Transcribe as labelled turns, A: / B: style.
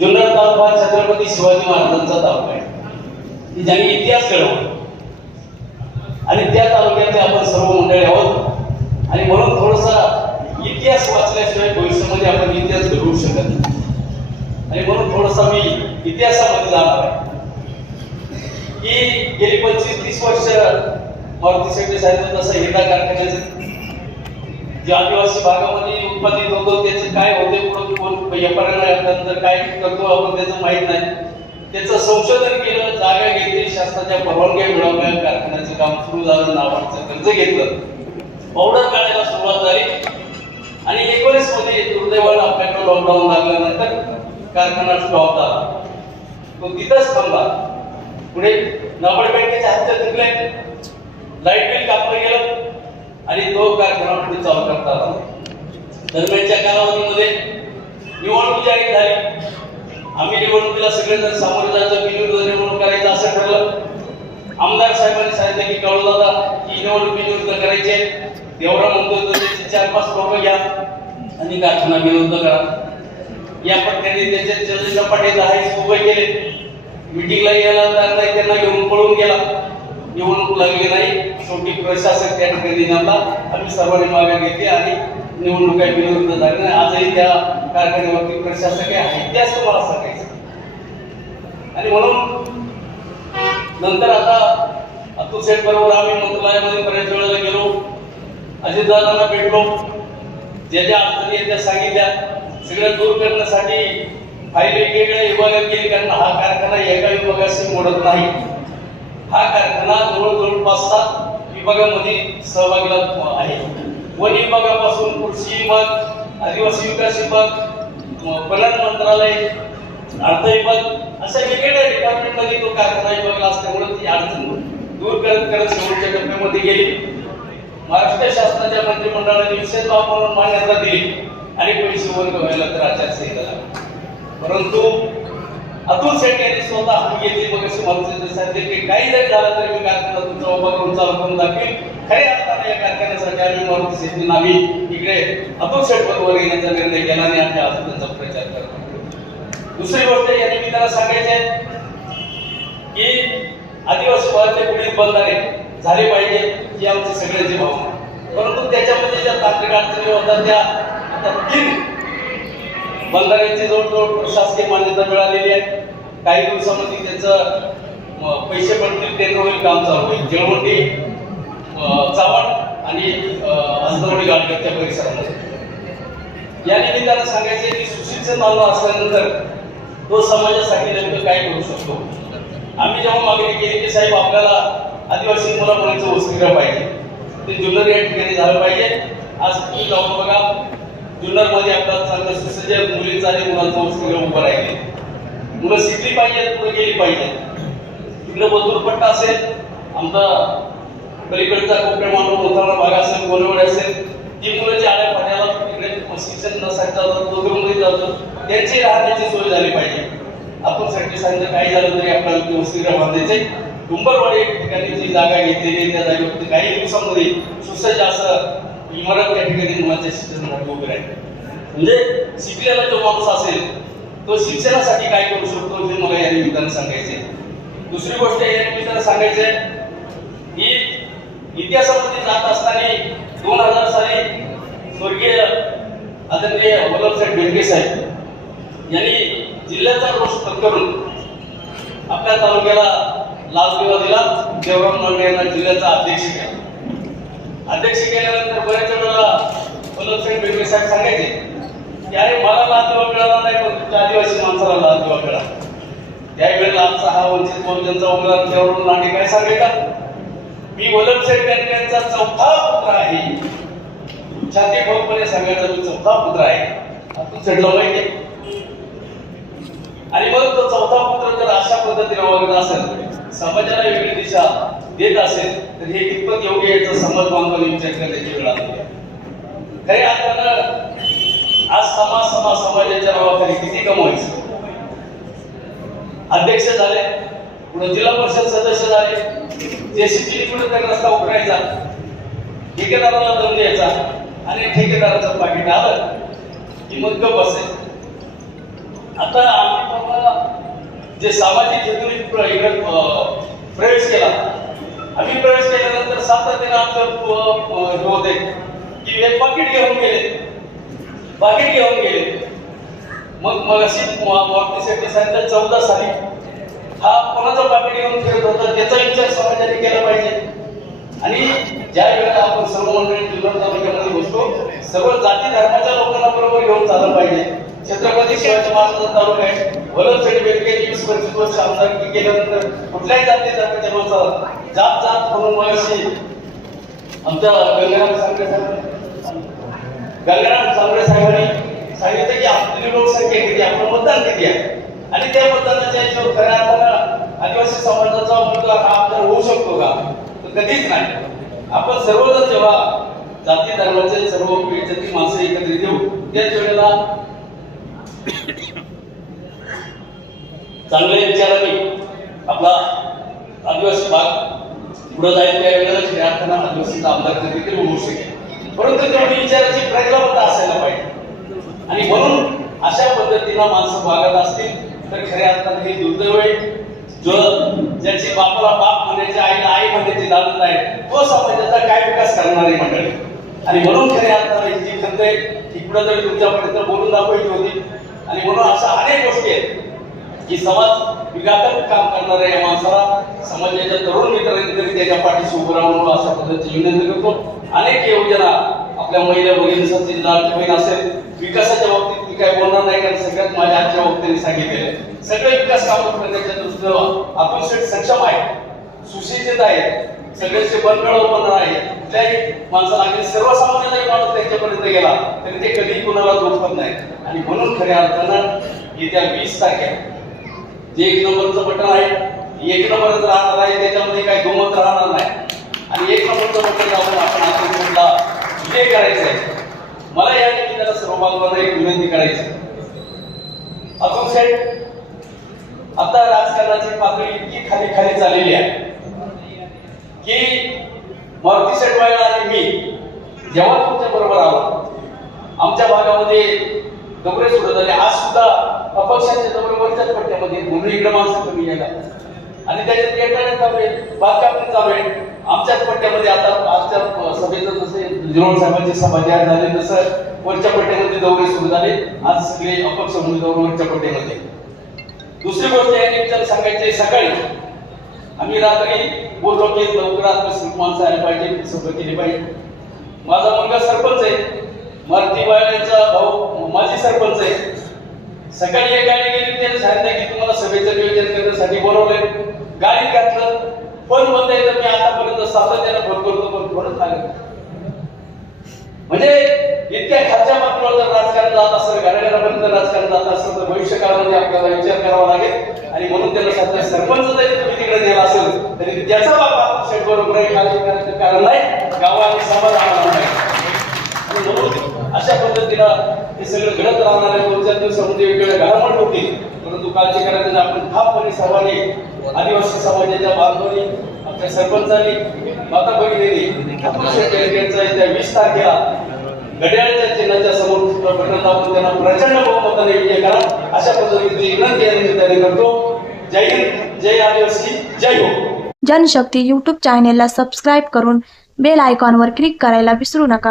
A: जुन्नर तालुका हा छत्रपती शिवाजी महाराजांचा तालुका आहे. की ज्यांनी इतिहास घडवला. आणि त्या तालुक्यातले आपण सर्व मंडळी आहोत. आणि म्हणून थोडासा इतिहास वाचल्याशिवाय भविष्यामध्ये आपण इतिहास घडवू शकत नाही. आणि म्हणून थोडासा मी इतिहासामध्ये जाणार आहे. की गेली पंचवीस तीस वर्ष मारुती शेट्टी साहेब तसं हिरडा कारखान्याचे जे आदिवासी भागामध्ये उत्पादित होतो त्याचं काय होते म्हणजे पुढं असताना काय करतो आपण त्याचं माहीत नाही. त्याचं संशोधन केलं जागा घेतली शासनाच्या परवानग्या मिळवल्या कारखान्याचं काम सुरू झालं नावाचं कर्ज घेतलं. पावडर काढायला सुरुवात झाली. आणि एकोणीसमध्ये दुर्दैवानं आपल्याकडे लॉकडाऊन लागल्यानंतर कारखाना स्टॉप झाला तो तिथंच थांबला. पुढे नाबार्ड बँकेच्या हप्ते चुकले लाइट बिल कापलं गेलं आणि तो कारखाना पुढे चालू करता आला. दरम्यानच्या कालावधीमध्ये निवडणूक जाहीर झाली. आम्ही निवडणुकीला सगळेजण सामोरे जायचं बिनविरोध निवडणूक करायचं असं ठरलं. आमदार साहेबांनी सांगितलं की कळू दादा ही निवडणूक बिनविरुद्ध करायची आहे. एवढा म्हणतो त्याचे चार पाच लोक घ्या आणि कारखाना बिनविरुद्ध करा. या पट्ट्याने त्याचे चंद्रशा पाटील आहे उभे केले. मिटिंगला यायला त्यांना नाही त्यांना घेऊन पळून गेला. निवडणूक लागली नाही. शेवटी प्रशासक त्या ठिकाणी आम्ही सर्वांनी मागे घेतली आणि निवडणुका विरुद्ध झाली नाही आजही त्या कारखान्यावरती प्रशासकीय आहे त्याच तुम्हाला सांगायचं. आणि म्हणून नंतर आता अतुल शेठ बरोबर आम्ही मंत्रालयामध्ये बऱ्याच वेळेला गेलो. अजितदादांना भेटलो. ज्या ज्या अडचणी आहेत त्या सांगितल्या. सगळ्या दूर करण्यासाठी फाईल वेगवेगळ्या विभागात गेली कारण हा कारखाना एका विभागाशी मोडत नाही. हा कारखाना जवळजवळ पाच सात विभागामध्ये सहभागीला आहे. वन विभागापासून कृषी विभाग आदिवासी विकास विभाग म- पणन मंत्रालय अर्थ विभाग अशा वेगवेगळ्या डिपार्टमेंटमध्ये तो कारखाना विभागला असल्यामुळे ती अडचण दूर करत करत शेवटच्या टप्प्यामध्ये गेली. महाराष्ट्र शासनाच्या मंत्रिमंडळाने विशेष बाब म्हणून मान्यता दिली. आणि पैसे वर्ग व्हायला तर आचारसंहिता लागली. परंतु अतुल शेट्टी यांनी स्वतः हाती घेतली. मग अशी की काही जरी झालं तरी मी कारखाना तुमचा उभा करून चालू करून दाखवेल खऱ्या अर्थाने या कारखान्यासाठी आम्ही मारुती शेट्टी नावी इकडे अतुल शेट बरोबर येण्याचा निर्णय केला आणि आम्ही आज त्यांचा प्रचार करतो दुसरी गोष्ट या निमित्तानं सांगायची आहे की आदिवासी भागातले पुढील बंधारे झाले पाहिजे ही आमची सगळ्यांची भावना परंतु त्याच्यामध्ये ज्या तांत्रिक अडचणी होतात त्या आता तीन बंधाऱ्यांची जवळजवळ प्रशासकीय मान्यता मिळालेली आहे. काही दिवसामध्ये त्याचं पैसे पडतील ते होईल काम चालू होईल. जेवणटी चावण आणि अंतरवडी गाडगडच्या परिसरामध्ये. या निमित्तानं सांगायचं की सुशिक्षित मानव असल्यानंतर तो समाजासाठी नेमकं काय करू शकतो? आम्ही जेव्हा मागणी केली की साहेब आपल्याला आदिवासी मुला मुलीचं पाहिजे. ते जुन्नर या ठिकाणी झालं पाहिजे. आज तुम्ही जाऊन बघा जुन्नर आपल्याला चांगलं सुसज्ज मुलींचा आणि मुलांचं वसतिगृह उभं राहिले. मुलं शिकली पाहिजेत पुढे गेली पाहिजेत. तिकडे मजूर पट्टा असेल आमचा पलीकडचा कोकण मांडव मोथाळा भाग असेल गोलवड असेल ती मुलं जी आल्या पाण्याला तिकडे शिक्षण नसायचं जातात दोघेमध्ये जातो त्यांची राहण्याची सोय झाली पाहिजे. आपण साठी सांगितलं काही झालं तरी आपल्याला ते बांधायचे. डुंबरवाडी एक ठिकाणी जी जागा घेतलेली आहे त्या जागेवरती काही दिवसामध्ये सुसज्ज असं इमारत त्या ठिकाणी मुलाच्या शिक्षणासाठी उभी राहील. म्हणजे शिकलेला जो माणूस असेल तो शिक्षणासाठी काय करू शकतो हे मला या निमित्तानं सांगायचे दुसरी गोष्ट या निमित्तानं सांगायचे की इतिहासामध्ये जात असताना दोन हजार साली स्वर्गीय आदरणीय वल्लभसाहेब बेंडके साहेब यांनी जिल्ह्याचा रोष करून आपल्या तालुक्याला लाल दिवा दिला. देवराम मांडे यांना जिल्ह्याचा अध्यक्ष केला. अध्यक्ष केल्यानंतर बऱ्याच वेळेला वल्लभसाहेब बेंडके साहेब सांगायचे की मला लाल दिवा मिळाला नाही पण तुमच्या आदिवासी माणसाला लाल मिळाला. त्यावेळेला आमचा हा वंचित बहुजनचा उमेदवार त्यावरून लांडे काय सांगायचा? मी वलम शेठ यांचा चौथा पुत्र आहे. छाती ठोकपणे सांगायचा मी चौथा पुत्र आहे. आपण चढलो माहिती आणि मग तो चौथा पुत्र जर अशा पद्धतीने वागत असेल समाजाला वेगळी दिशा देत असेल तर हे कितपत योग्य याचा समज बांधून विचार करण्याची वेळ आली खरे आता अर्थानं आज समाज समाज समाजाच्या नावाखाली किती कमवायचं? अध्यक्ष झाले पुढे जिल्हा परिषद सदस्य झाले जेसीबी पुढे तर रस्ता उघडायचा ठेकेदाराला दम द्यायचा आणि ठेकेदाराचं पाकिट आलं की मग गप असेल आता आम्ही जे सामाजिक हेतूने इकडे प्रवेश केला आम्ही प्रवेश केल्यानंतर सातत्याने आमचं होते की एक पाकिट घेऊन गेले. बाकी घेऊन गेले. मग मग अशी मारुती शेट्टी सांगितलं चौदा साली हा कोणाचा पाकिट घेऊन फिरत होता त्याचा विचार समाजाने केला पाहिजे. आणि ज्या वेळेला आपण सर्व मंडळी जुन्नर तालुक्यामध्ये बसतो सर्व जाती धर्माच्या लोकांना बरोबर घेऊन चाललं पाहिजे. छत्रपती शिवाजी महाराजांचा तालुका आहे. वलन सर्टिफिकेट वीस पंचवीस वर्ष आमदारकी केल्यानंतर कुठल्याही जाती धर्माच्या लोकांचा जात जात म्हणून मग आमच्या गंगाराम सांगण्यासाठी गंगाराम सांगरे साहेबांनी सांगितलं की आपली लोकसंख्या किती आपलं मतदान किती आहे? आणि त्या मतदानाच्या याच्यावर खऱ्या अर्थानं आदिवासी समाजाचा मुद्दा हा आपल्याला होऊ शकतो का? तर कधीच नाही. आपण सर्वजण जेव्हा जाती धर्माचे सर्व याच्यातील माणसं एकत्रित येऊ त्याच वेळेला चांगल्या विचारांनी आपला आदिवासी भाग पुढे जाईल त्या वेळेला खऱ्या अर्थानं आदिवासीचा आमदार देखील होऊ शकेल. परंतु तेवढी विचाराची प्रज्ञावता असायला पाहिजे. आणि म्हणून अशा पद्धतीनं माणसं वागत असतील तर खऱ्या अर्थानं हे दुर्दैव आहे जो ज्याची बापाला बाप म्हणायचे आईला आई म्हणायची दादत आहे तो समाजाचा काय विकास करणारी मंडळी. आणि म्हणून खऱ्या अर्थानं ही जी खंत आहे इकडं तरी तुमच्यापर्यंत बोलून दाखवायची होती. आणि म्हणून अशा अनेक गोष्टी आहेत की समाज विघातक काम करणाऱ्या या माणसाला समाजाच्या तरुण मित्रांनी तरी त्याच्या पाठीशी उभं राहून अशा पद्धतीची विनंती करतो. अनेक योजना आपल्या महिला भगिनीसाठी लाडकी बहीण असेल. विकासाच्या बाबतीत मी काय बोलणार नाही कारण सगळ्यात माझ्या आजच्या वक्त्यांनी सांगितलेले सगळे विकास कामं करण्याच्या दृष्टीनं आपण सेट सक्षम आहे सुशिक्षित आहे सगळ्याचे बनमिळवपण आहे कुठल्याही माणसाला अगदी सर्वसामान्य जरी माणूस त्यांच्यापर्यंत गेला तरी ते कधीही कुणाला दुखत नाही. आणि म्हणून खऱ्या अर्थानं येत्या वीस तारखेला जे एक नंबरचं बटन आहे एक नंबरच राहणार आहे त्याच्यामध्ये काही गोमत राहणार नाही. आणि एक नंबरचं बटन जाऊन आपण आत्मनिर्भरला विजय करायचा आहे मला या निमित्ताला सर्व बांधवांना एक विनंती करायची. अतुल साहेब आता राजकारणाची पातळी इतकी खाली खाली चाललेली आहे की मारुती शेटवायला आणि मी जेव्हा तुमच्या बरोबर आलो आमच्या भागामध्ये दबरे सुरू झाले आज सुद्धा अपक्षांच्या दबरेवरच्याच पट्ट्यामध्ये म्हणून इकडे माणसं कमी यायला आणि त्याच्यात येणारे चालू आहे बागकापणी चालू आहे. आमच्याच पट्ट्यामध्ये आता आजच्या सभेचं जसे जिरोड साहेबांची सभा झाले झाली तसं वरच्या पट्ट्यामध्ये दौरे सुरू झाले. आज सगळे अपक्ष उमेदवार वरच्या पट्ट्यामध्ये. दुसरी गोष्ट या निमित्तानं सांगायची सकाळी आम्ही रात्री बोलतो की लवकरात माणसं आले पाहिजे सभा केली पाहिजे. माझा मुलगा सरपंच आहे. मारुती बाळ्यांचा भाऊ माझी सरपंच आहे. सकाळी एक गाडी गेली त्याने सांगितलं की तुम्हाला सभेचं नियोजन करण्यासाठी बोलवलंय. गाडी घातलं. पण बंद आहे तर मी आता सातत्याने फोन करतो पण फोनच लागत म्हणजे इतक्या खालच्या पातळीवर जर राजकारण जात असेल घराघरापर्यंत राजकारण जात असेल तर भविष्य काळामध्ये आपल्याला विचार करावा लागेल. आणि म्हणून त्याला सध्या सरपंच जरी तुम्ही तिकडे नेला असेल तरी त्याचा बाबा शेट बरोबर काळजी करायचं कारण नाही. गाव आणि समाज आम्हाला नाही आणि म्हणून अशा पद्धतीनं हे सगळं घडत राहणार आहे. दोन चार दिवसामध्ये वेगवेगळ्या घडामोड होती परंतु काळजी करायचं आपण ठापपणे सर्वांनी आदिवासी समाजाच्या बांधवांनी त्या सरपंचांनी माता भगिनींनी अतुल शेट यांचा वीस तारखेला घड्याळच्या चिन्हाच्या समोर बटन आपण त्यांना प्रचंड बहुमताने विजय करा. अशा पद्धतीची विनंती या निमित्ताने करतो. जय हिंद जय आदिवासी जय हो.
B: जनशक्ती यूट्यूब चॅनेलला सबस्क्राईब करून बेल आयकॉनवर क्लिक करायला विसरू नका.